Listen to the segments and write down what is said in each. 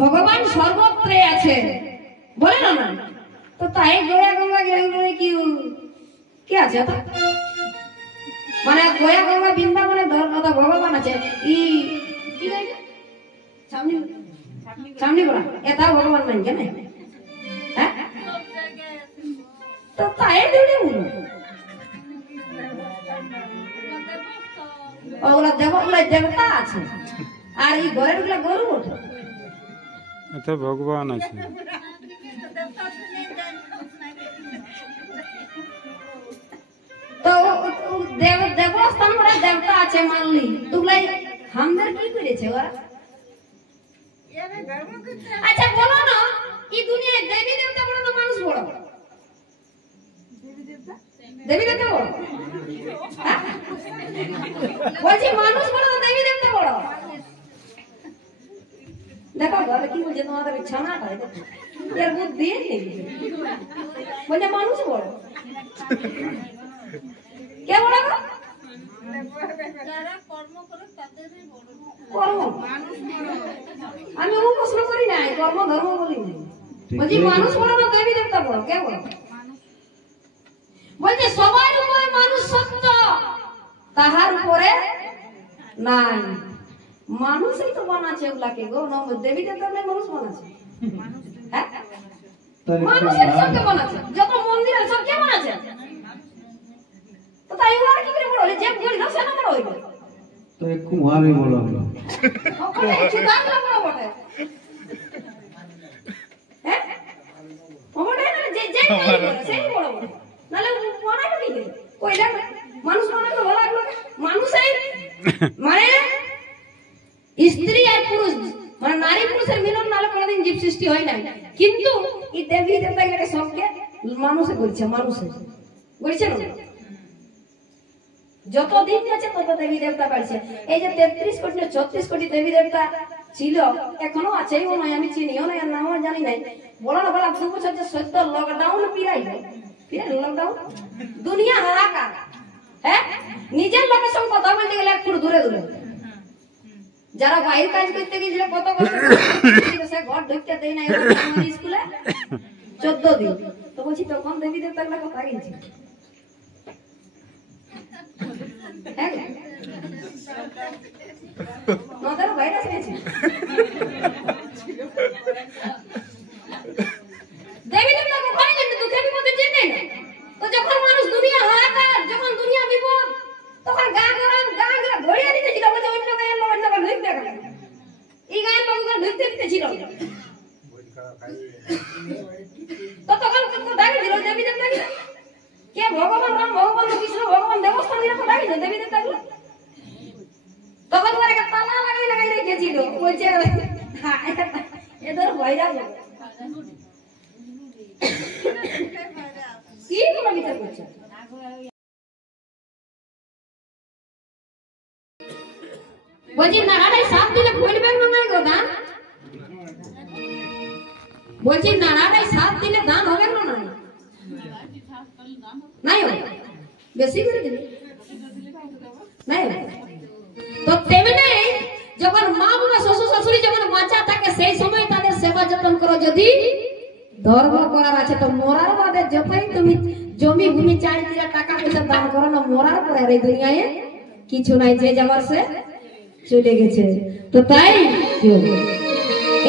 भगवान सर्वत्र আছে বলে না না তো তাই গয়া গঙ্গা গেলে কি কি আছে মানে গয়া গঙ্গা বৃন্দাবনে ধর্মতা ভগবান আছে ই কি কইছে সামনে সামনে বলা এটা ভগবান নাই কেন হ্যাঁ তো তাই দিলে বলো ওগুলা দেবতা আছে আর এই ঘরের গুলা গরু ওঠে এটা ভগবান আছে তো দেবস্থান করে দেবতা আছে মানলি তুলাই हमদের কি করেছে ওরা আচ্ছা বলো না এই দুনিয়ায় দেবী দেবতা বড় না মানুষ বড় দেবী দেবতা বড় বলছি মানুষ বড় না দেবী দেবতা বড় দেখো বাবা কি বলছে তোমাদের ছানাটা এর বুদ্ধি নেই বলে মানুষ বড় কে বড় যারা কর্ম করে তাদেরই বড় কর্ম মানুষ বড় আমি ও প্রশ্ন করি না কর্ম ধর্ম বলি না বলছি মানুষ বড় না দেবী দেবতা বড় কে বড় বলছে সবার উপরে মানুষ সত্য তাহার উপরে নাই মানুষই তো বানাচ্ছে ওগুলাকে গো না দেবী দেবতা না মানুষ বানাচ্ছে হ্যাঁ মানুষের সবকে বানাচ্ছে যত মন্দির আছে সব কে বানাচ্ছে তো তাই ওরা কি করে বড় হলে যে বলি না সেটা বড় হইবে তো এক কুমারই বড় হলো ওখানে চিন্তা না বড় বটে হ্যাঁ ওমনে না যে সেই বড় বড় নালে মনে করি কইলা মানুষ বানাতে ভালো লাগলো মানুষই মানে স্ত্রী আর পুরুষ মানে নারী পুরুষের মিলন নালে কোনদিন জীব সৃষ্টি হয় না কিন্তু এই দেবী দেবতা গেলে সবকে মানুষে করেছে মানুষে বুঝছেন যত দিন যাচ্ছে তত দেবী দেবতা বাড়ছে এই যে 33 কোটি 36 কোটি দেবী দেবতা ছিল এখনো আছেই ও নয় আমি চিনিও না আর নামও জানি নাই বলো না বলা 2 বছর যে সদ্য লকডাউন পিরাইলো লকডাউন দুনিয়া হাহাকার হ্যাঁ নিজের লোকের সঙ্গে কথা বলতে গেলে একটু দূরে দূরে যারা বাইরে কাজ করতে গিয়েছিল কত কষ্ট সে ঘর ঢুকতে দেয় না স্কুলে 14 দিন তো বলছি তখন দেবী দেবতার কথা গেছি নজর ভাইরাস গেছে দেবী দেবতা কখনোই জানে দুঃখের মধ্যে জেনে না তো যখন মানুষ দুনিয়া হাহাকার যখন দুনিয়া বিপদ তখন গা ঘড়িয়া দিতে ছিল বলে অন্য গায়ের লোক অন্য গায়ে ঢুকতে গেল এই গায়ের লোকগুলো ঢুকতে দিতে ছিল তো তখন দাবি দিল দেবী দেবতা কে ভগবান রাম ভগবান কৃষ্ণ ভগবান দেবস্থান দিলে তো দাবি দেবী দেবতা তখন ওরা একটা তালা লাগাই রেখেছিল বলছে এদের ভাইরাস কি কোনো বিচার করছে বলছি নাড়াটাই সাপ দিলে ফুলবে না নাই গো দান? বলছি নাড়াটাই সাপ দিলে দান হবে না নাই? নাই হবে বেশি করে দিলে নাই হবে। তো তেমনি যখন মা বাবা শ্বশুর শাশুড়ি যখন বাঁচা থাকে সেই সময় তাদের সেবা যত্ন করো। যদি ধর্ম করার আছে তো মরার বাদে যতই তুমি জমি ভূমি চাই দিলে টাকা পয়সা দান করো না, মরার পরে আর এই দুনিয়ায় কিছু নাই, যে যাবার সে চলে গেছে। তো তাই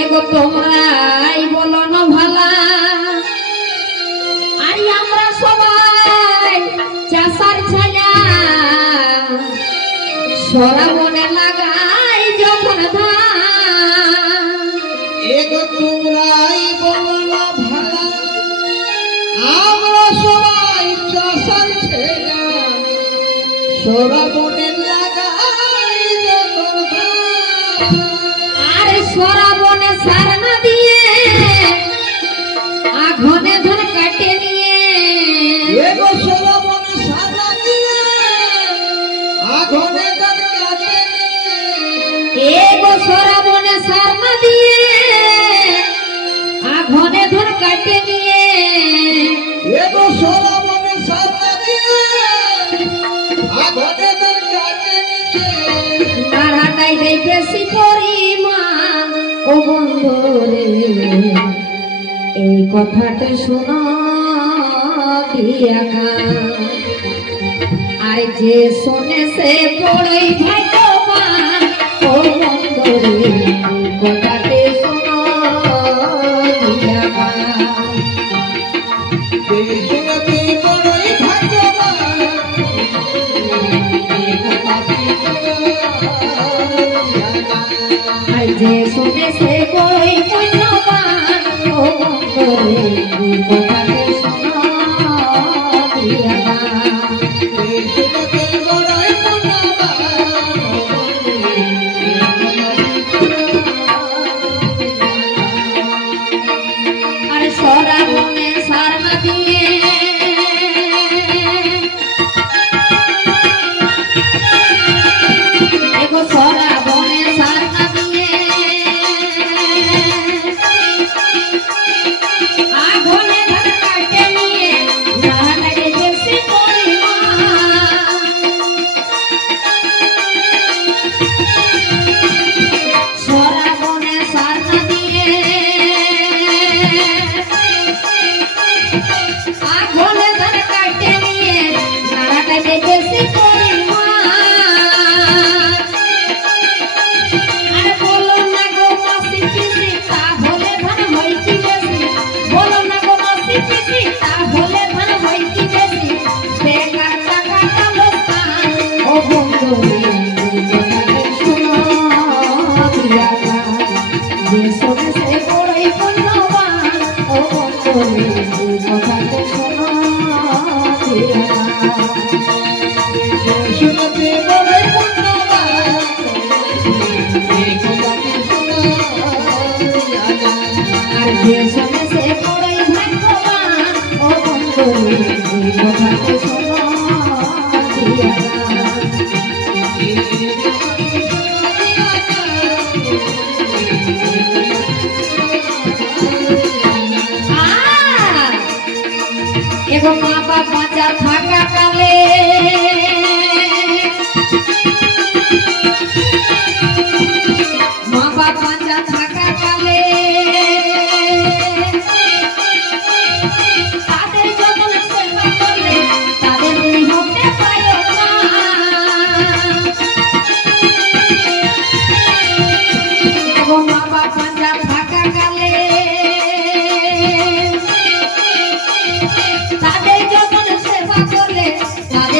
এগো তোমরাই বলো না ভালা, আর আমরা সবাই চাষার ছায়া সরা মনে লাগাই যখন ধান। এগো তোমরাই বলো না ভালা, আমরা সবাই চাষার ছেলে সরা মনে লাগাই যখন ধান। আর সরা বনে সার না দিয়ে আঘনে ধন কাটে নিয়ে, এগো সরা মনে সারা দিয়ে আঘনে ধান কাটে নিয়ে, এগো সরা বনে সার না দিয়ে আঘনে ধন কাটে নিয়ে, এগো সরা মনে সারা দিয়ে আঘনে ধান কাটে নিয়ে। নাড়াটাই দেয় বেশি পরিমাণ ও বন্ধুরে, এই কথাটা শোনা দিয়া গান। আর যে শোনে সে বড়ই ভাগ্যবান ও বন্ধুরে, এই কথাটা শোনা দিয়া গান। এই জগতে বড়ই ভাগ্যবান, এই কথাটি আর যে শোনে সে বড়ই পুণ্যবান ও বন্ধুরে, এই কথাটা শোনা দিয়া গান। এই জগতে বড়ই পুণ্যবান, আর সরা বনে সার না দিয়ে এগো সরা বনে সার না দিয়ে আঘনে ধান কাটে নিয়ে, নাড়াটাই বেশি পরিমাণ। সরা বনে সার না দিয়ে আঘনে ধান কাটে নিয়ে, নাড়াটাই বেশি পরিমাণ। আর বলো না গো মাসি পিসি তাহলে ধান হয় কি বেশি, বলো না গো মাসি পিসি তাহলে ধান হয় কি বেশি, বেকার টাকাটা লোকসান ও বন্ধুরে, এই কথাটা শোনো দিয়া গান। যে শোনে সে বড়ই পুণ্যবান ও বন্ধুরে, এই কথাটা শোনো দিয়া গান। জগতে বড়ই পুণ্যবান, এই কথাটি শোনা যায়। আর যে শোনে সে বড়ই ভাগ্যবান ও বন্ধুরে, এই কথাটা শোনো দিয়া গান। এগো মা বাপ বাঁচা থাকা কালে মা বাপ বাঁচা থাকা কালে তাদের যখন সেবা করলে তাদের দুই হতে পায় না। এগো মা বাপ বাঁচা থাকা কালে তাদের যখন সেবা করলে তাদের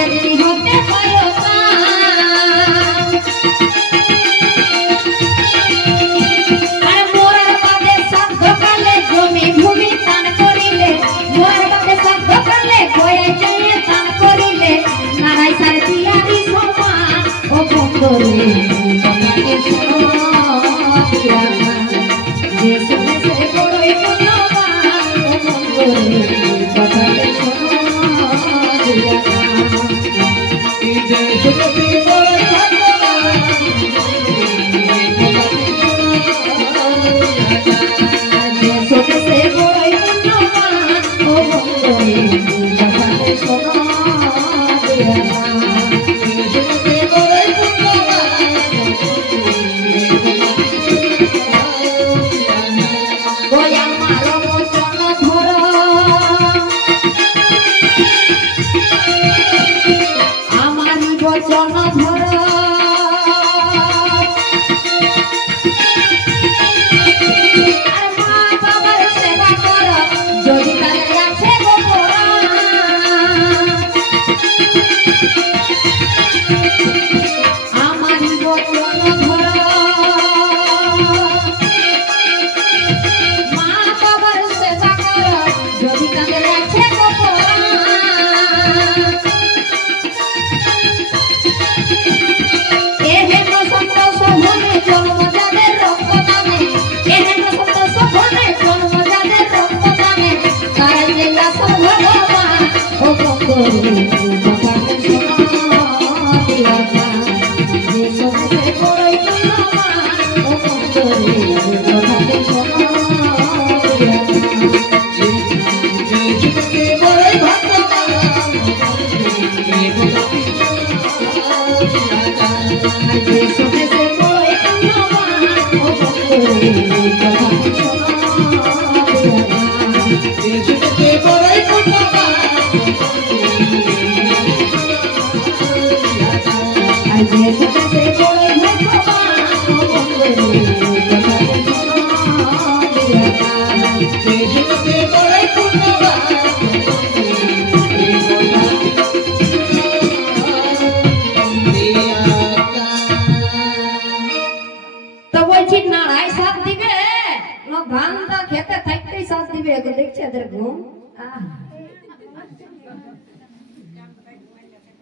দেখছে এদের ঘুম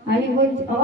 আমি বলছি ও